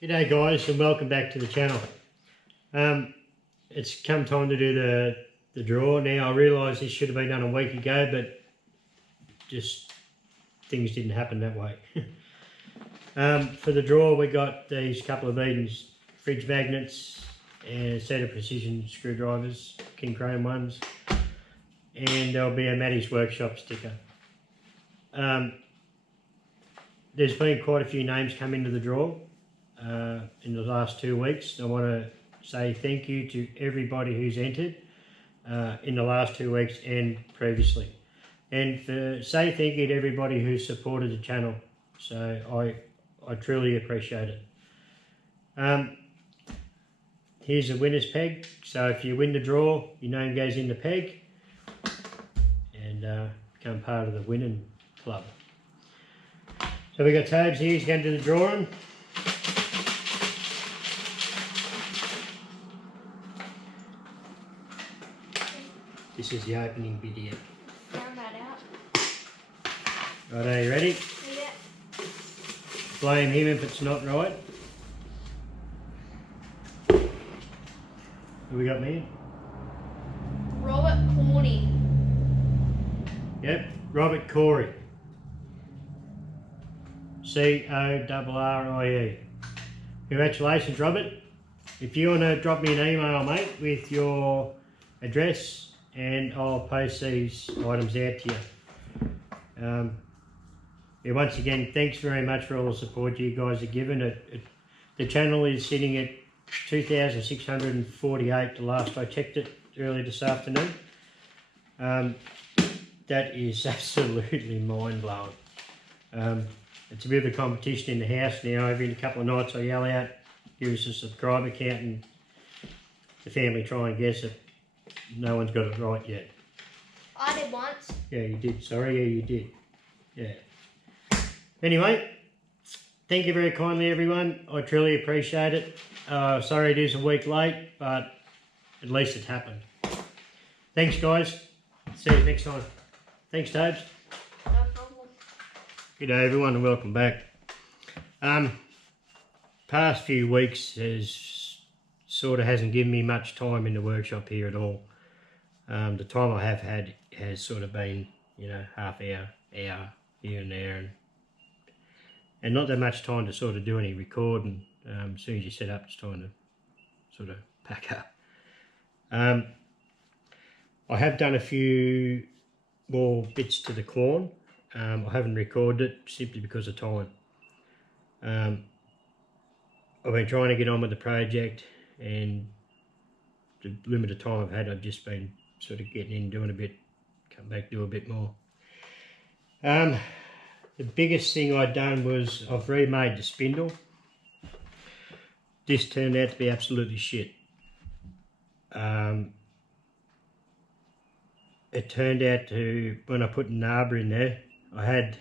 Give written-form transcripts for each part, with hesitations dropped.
G'day guys, and welcome back to the channel. It's come time to do the draw. Now I realise this should have been done a week ago, but just things didn't happen that way. For the draw we got these couple of Eden's fridge magnets and a set of precision screwdrivers, King Chrome ones, and there'll be a Maddie's Workshop sticker. There's been quite a few names come into the draw in the last 2 weeks. I want to say thank you to everybody who's entered in the last 2 weeks and previously, and say thank you to everybody who's supported the channel. So I truly appreciate it. Here's a winner's peg, so if you win the draw your name goes in the peg and become part of the winning club. So we've got Tobes here, he's going to do the drawing. This is the opening video. Found that out. Right, are you ready? Yeah. Blame him if it's not right. Who we got, man? Robert Corrie. Yep, Robert Corrie. C-O-R-R-I-E. Congratulations, Robert. If you want to drop me an email, mate, with your address, and I'll post these items out to you. Yeah, once again, thanks very much for all the support you guys are giving. The channel is sitting at 2,648 the last I checked it earlier this afternoon. That is absolutely mind-blowing. It's a bit of a competition in the house now. Every couple of nights I yell out, give us a subscriber count, and the family try and guess it. No one's got it right yet. I did once. Yeah, you did. Sorry, yeah, you did. Yeah. Anyway, thank you very kindly, everyone. I truly appreciate it. Sorry it is a week late, but at least it happened. Thanks, guys. See you next time. Thanks, Tobes. No problem. Good day, everyone, and welcome back. Past few weeks hasn't given me much time in the workshop here at all. The time I have had has sort of been, half hour here and there, and not that much time to sort of do any recording. As soon as you set up, it's time to sort of pack up. I have done a few more bits to the quorn. I haven't recorded it simply because of time. I've been trying to get on with the project, and the limited time I've had, I've just been sort of getting in, doing a bit, come back, do a bit more. The biggest thing I'd done was I've remade the spindle. This turned out to be absolutely shit. It turned out to, when I put an arbor in there, I had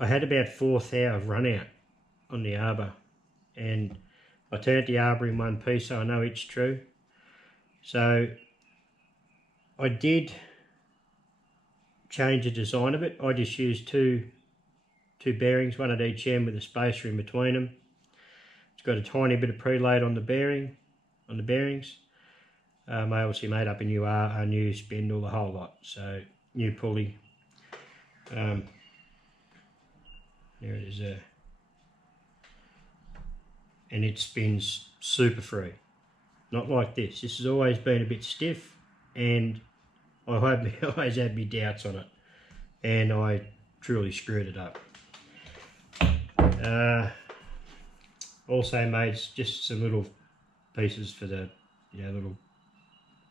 about 4 hours run out on the arbor, and I turned the arbor in one piece, so I know it's true. So I did change the design of it. I just used two bearings, one at each end with a spacer in between them. It's got a tiny bit of preload on the bearings. I obviously made up a new spindle, the whole lot. So new pulley. There it is there. And it spins super free. Not like this. This has always been a bit stiff, and I always had my doubts on it, and I truly screwed it up. Also made just some little pieces for the little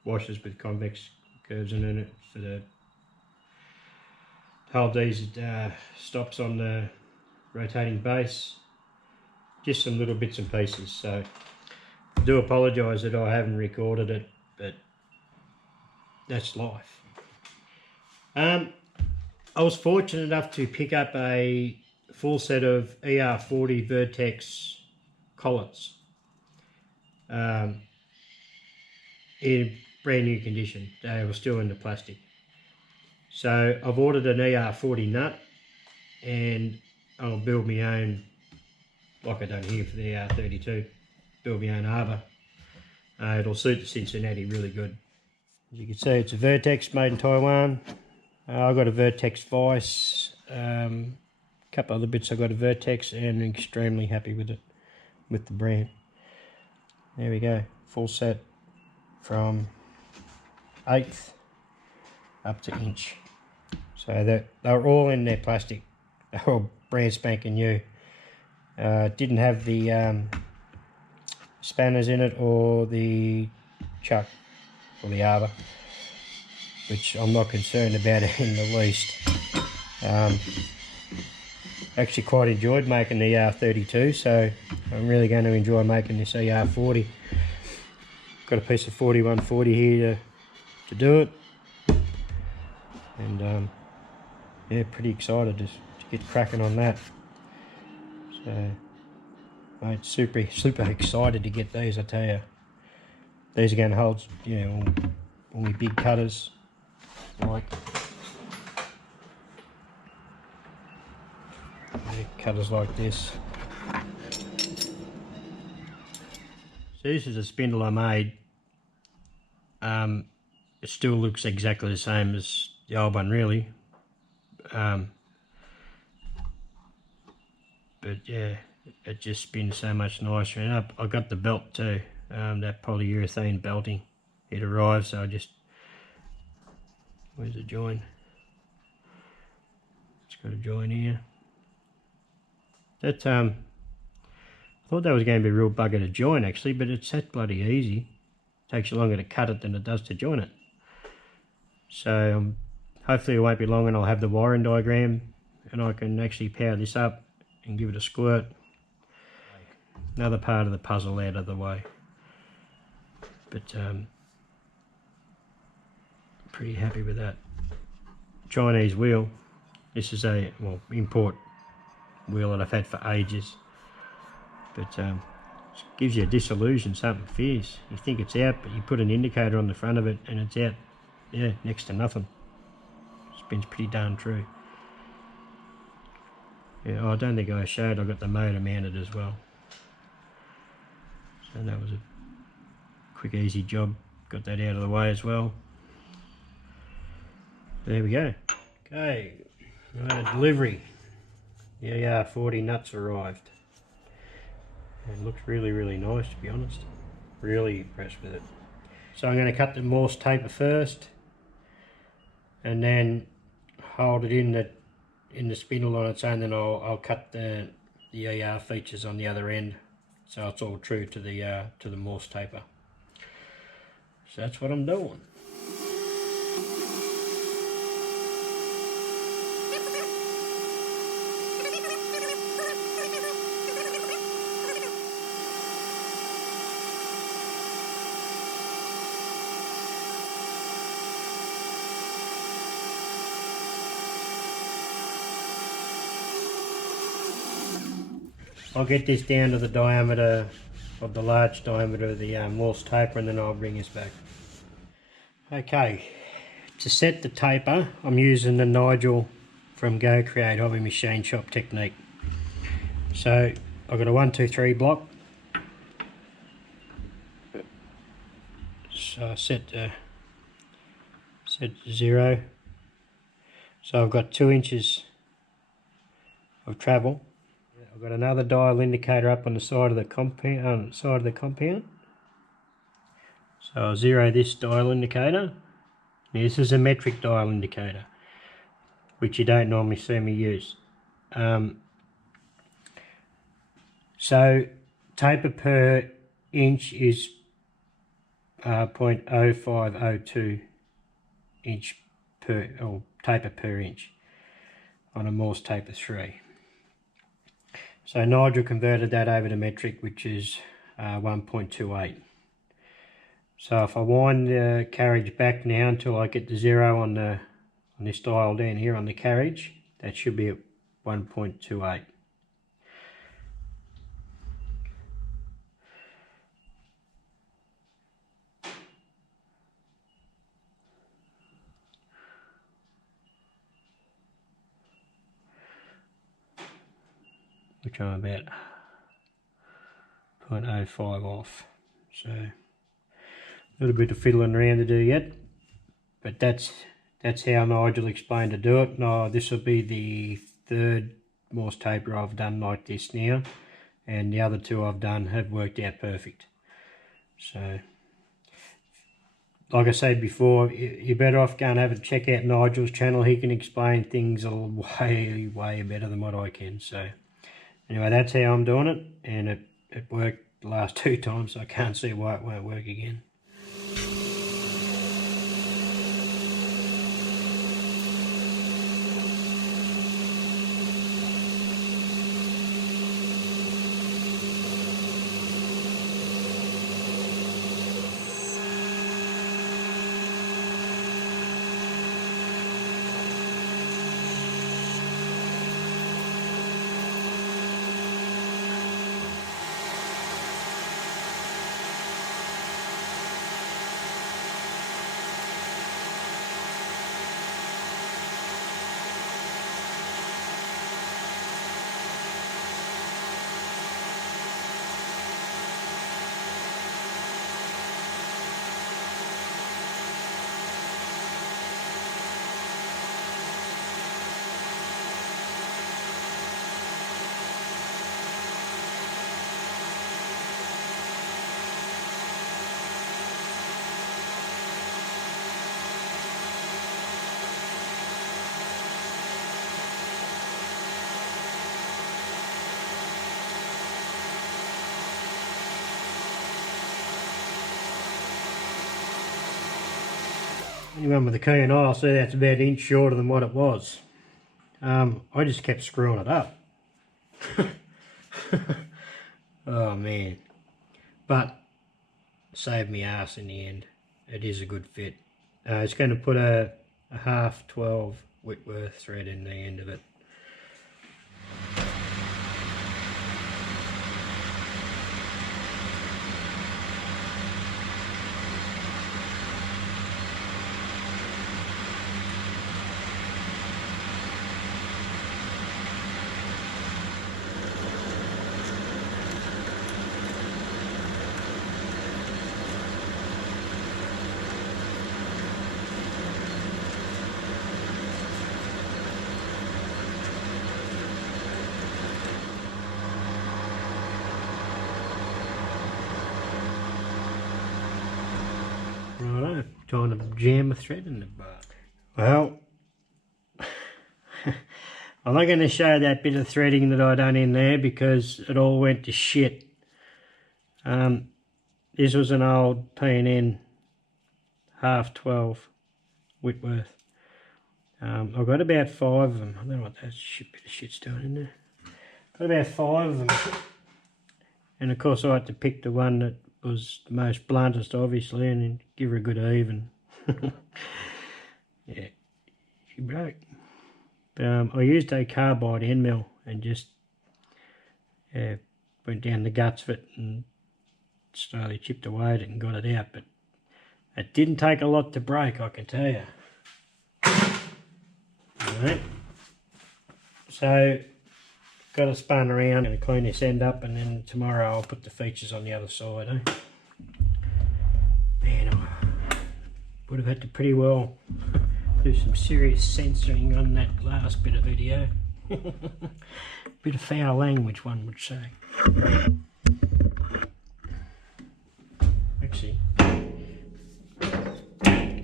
washers with convex curves in it for the hold these stops on the rotating base. Just some little bits and pieces. So I do apologise that I haven't recorded it, but that's life. I was fortunate enough to pick up a full set of ER40 Vertex collets in brand new condition. They were still in the plastic. So I've ordered an ER40 nut, and I'll build my own like I done here for the ER32. Build my own arbor. It'll suit the Cincinnati really good. As you can see, it's a Vertex made in Taiwan. I've got a Vertex Vice. Couple other bits I got a Vertex, and extremely happy with it, with the brand. There we go, full set from 1/8 up to inch. So they're all in their plastic. They're all brand spanking new. Didn't have the spanners in it or the chuck or the arbor, which I'm not concerned about in the least. Actually quite enjoyed making the ER32, so I'm really going to enjoy making this ER40. Got a piece of 4140 here to do it, and yeah, pretty excited to get cracking on that. So, mate, super excited to get these. I tell you, these are going to hold, you know, all my big cutters, like cutters like this. So this is a spindle I made. It still looks exactly the same as the old one, really. But yeah, it just spins so much nicer. And I got the belt too, that polyurethane belting. It arrived, so I just, where's the join? It's got a join here. That I thought that was going to be a real bugger to join actually, but it's that bloody easy. It takes you longer to cut it than it does to join it. So hopefully it won't be long and I'll have the wiring diagram and I can actually power this up and give it a squirt. Another part of the puzzle out of the way. But pretty happy with that. Chinese wheel. This is a, well, import wheel that I've had for ages. But gives you a disillusion, something fierce. You think it's out, but you put an indicator on the front of it and it's out, yeah, next to nothing. Spins pretty darn true. Yeah, oh, I don't think I showed, I got the motor mounted as well. So that was a quick easy job. Got that out of the way as well. There we go. Okay, I had a delivery. The ER40 nuts arrived. It looks really nice, to be honest. Really impressed with it. So I'm going to cut the Morse taper first, and then hold it in the spindle on its own. Then I'll cut the ER features on the other end, so it's all true to the Morse taper. So that's what I'm doing. I'll get this down to the diameter of the large diameter of the Morse taper, and then I'll bring this back. Okay, to set the taper, I'm using the Nigel from Go Create Hobby Machine Shop technique. So I've got a 1, 2, 3 block. So I set to 0. So I've got 2 inches of travel. I've got another dial indicator up on the side of the compound. So I'll zero this dial indicator. Now this is a metric dial indicator, which you don't normally see me use. So taper per inch is 0.0502 inch per, or taper per inch on a Morse taper 3. So Nigel converted that over to metric, which is 1.28. So if I wind the carriage back now until I get the 0 on this dial down here on the carriage, that should be at 1.28. Which I'm about 0.05 off. So a little bit of fiddling around to do yet, but that's how Nigel explained to do it. Now this will be the third Morse taper I've done like this now, and the other two I've done have worked out perfect. So like I said before, you're better off going to have a check out Nigel's channel. He can explain things way better than what I can. So anyway, that's how I'm doing it, and it worked the last 2 times, so I can't see why it won't work again. Anyone with a keen eye will see that's about an inch shorter than what it was. I just kept screwing it up. Oh man. But saved me ass in the end. It is a good fit. It's going to put a half 12 Whitworth thread in the end of it. Righto, time to jam a thread in the bar. Well, I'm not going to show that bit of threading that I done in there because it all went to shit. This was an old P&N half 12 Whitworth. I've got about 5 of them. I don't know what that bit of shit's doing in there. Got about 5 of them. And of course I had to pick the one that was the most bluntest, obviously, and then give her a good even. Yeah, she broke. I used a carbide end mill and just went down the guts of it and slowly chipped away at it and got it out, but it didn't take a lot to break, I can tell you. Alright, so got it spun around, going to clean this end up, and then tomorrow I'll put the features on the other side. Man, I would have had to pretty well do some serious censoring on that last bit of video. Bit of foul language, one would say. Actually,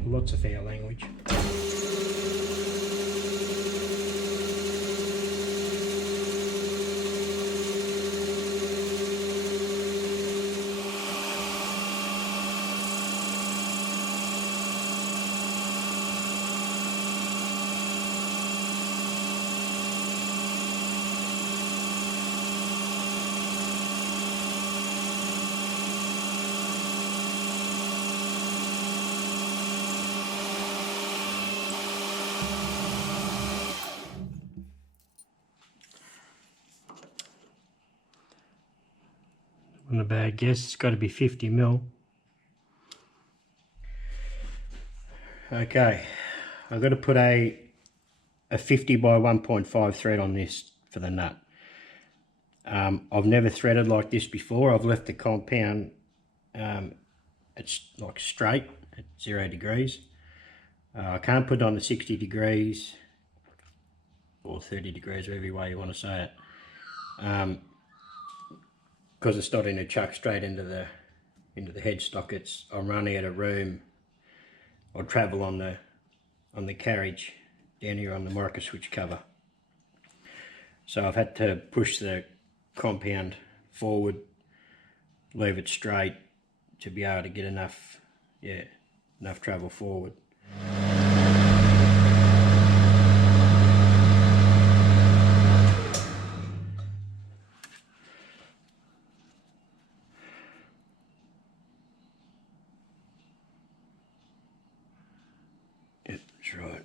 lots of foul language. Not a bad guess, it's got to be 50 mil. Okay, I've got to put a 50 by 1.5 thread on this for the nut. I've never threaded like this before. I've left the compound, it's like straight at 0 degrees. I can't put it on the 60 degrees or 30 degrees, whatever way you want to say it, because it's not in a chuck straight into the headstock. I'm running out of room. I'll travel on the carriage down here on the marker switch cover. So I've had to push the compound forward, leave it straight to be able to get enough travel forward. Yep, that's right.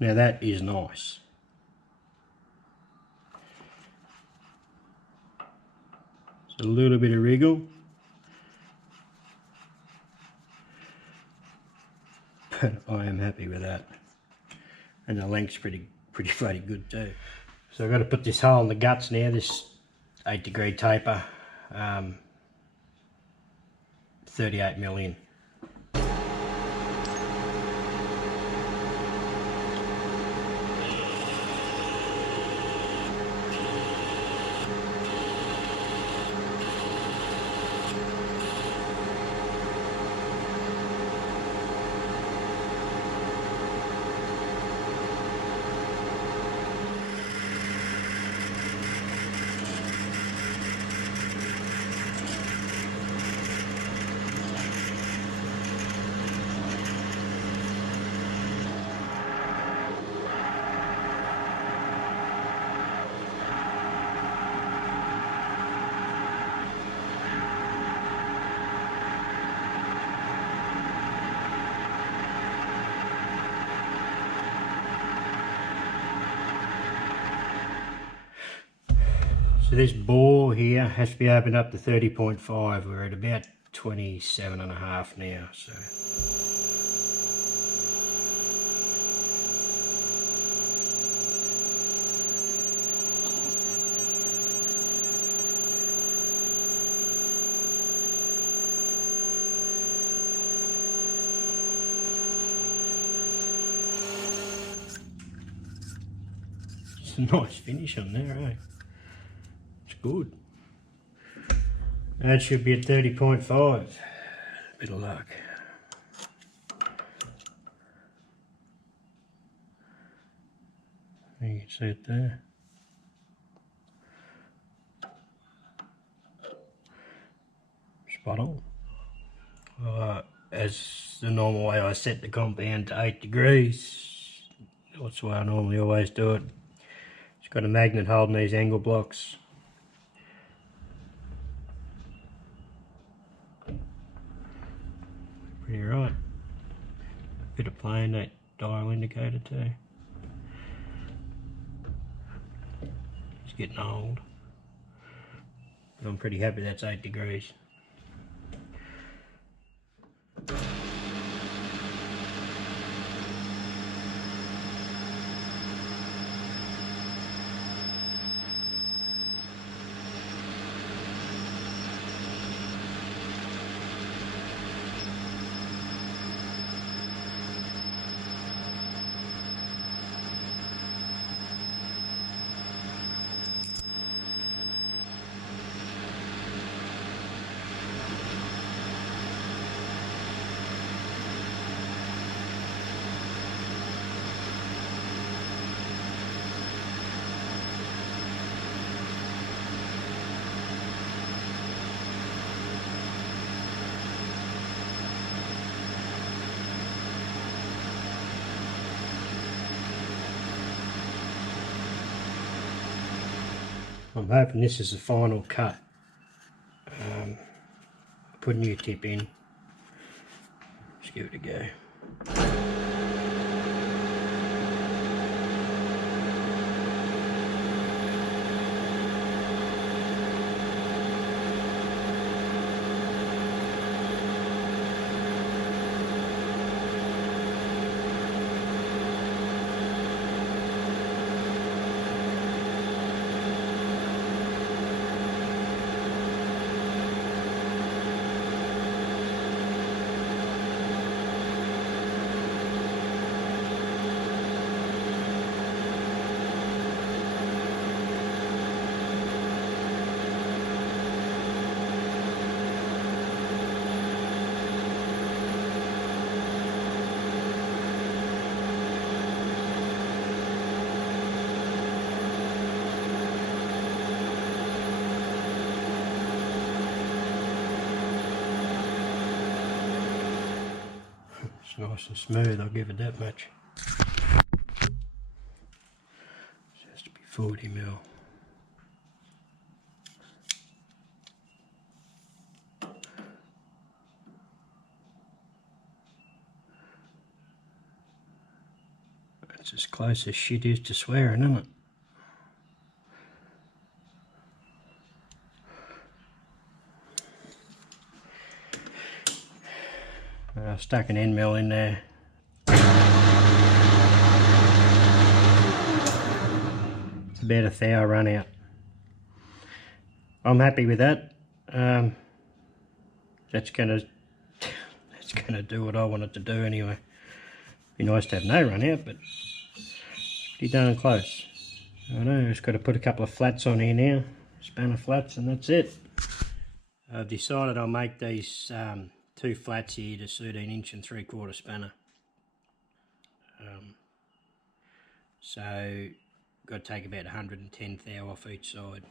Now that is nice. It's a little bit of wriggle, but I am happy with that. And the length's pretty bloody good too. So I've got to put this hole in the guts now, this 8-degree taper, 38mm in. So this bore here has to be opened up to 30.5. We're at about 27.5 now. So it's a nice finish on there, eh? Good. That should be at 30.5. Bit of luck. You can see it there. Spot on. As the normal way I set the compound to 8 degrees. That's the way I normally always do it. It's got a magnet holding these angle blocks. Pretty right. Bit of playing that dial indicator too. It's getting old. But I'm pretty happy that's 8 degrees. I'm hoping this is the final cut. Put a new tip in. Let's give it a go. It's nice and smooth, I'll give it that much. It has to be 40 mil. That's as close as shit is to swearing, isn't it? I stuck an end mill in there. It's about a thou run out. I'm happy with that. That's gonna do what I want it to do anyway. Be nice to have no run out, but it's pretty darn close. I know, just got to put a couple of flats on here now, spanner flats, and that's it. I've decided I'll make these 2 flats here to 13" 3/4 spanner. So got to take about 110 thou off each side.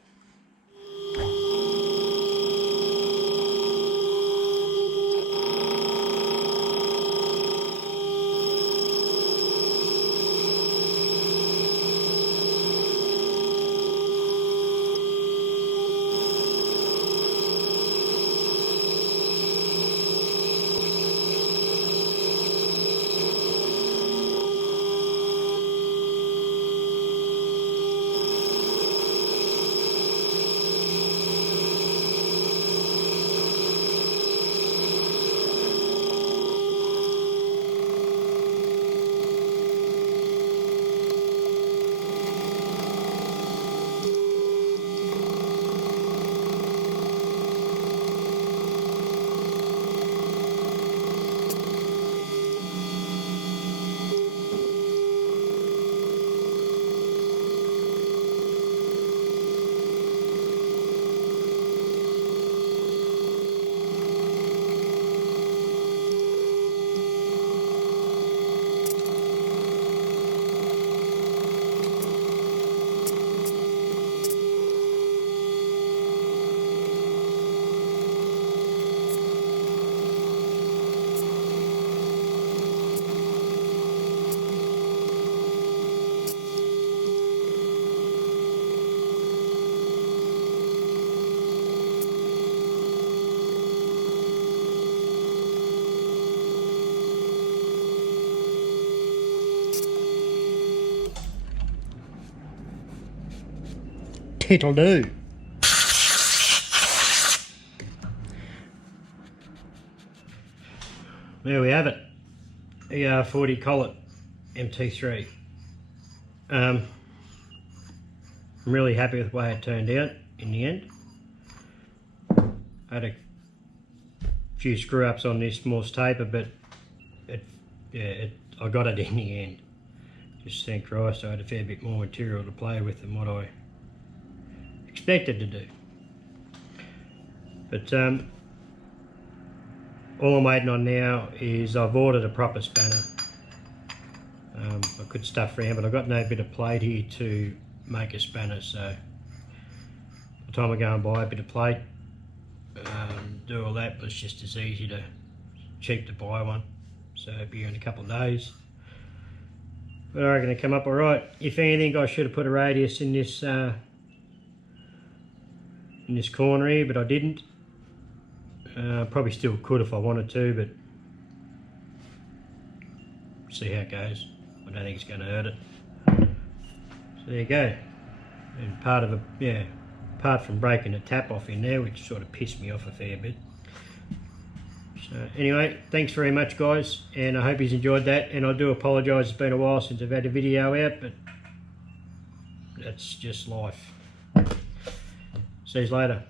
It'll do. There we have it. ER40 Collet MT3. I'm really happy with the way it turned out in the end. I had a few screw ups on this Morse taper, but I got it in the end. Just thank Christ I had a fair bit more material to play with than what I expected to do. But all I'm waiting on now is I've ordered a proper spanner. I could stuff around, but I've got no bit of plate here to make a spanner, so by the time I go and buy a bit of plate, do all that, but it's just as easy to cheap to buy one, so it'll be here in a couple of days. But I reckon it'll come up alright. If anything, I should have put a radius in this in this corner here, but I didn't. Probably still could if I wanted to, but see how it goes. I don't think it's going to hurt it. So there you go. And apart from breaking the tap off in there, which sort of pissed me off a fair bit. So anyway, thanks very much guys, and I hope you've enjoyed that, and I do apologise, it's been a while since I've had a video out, but that's just life. See you later.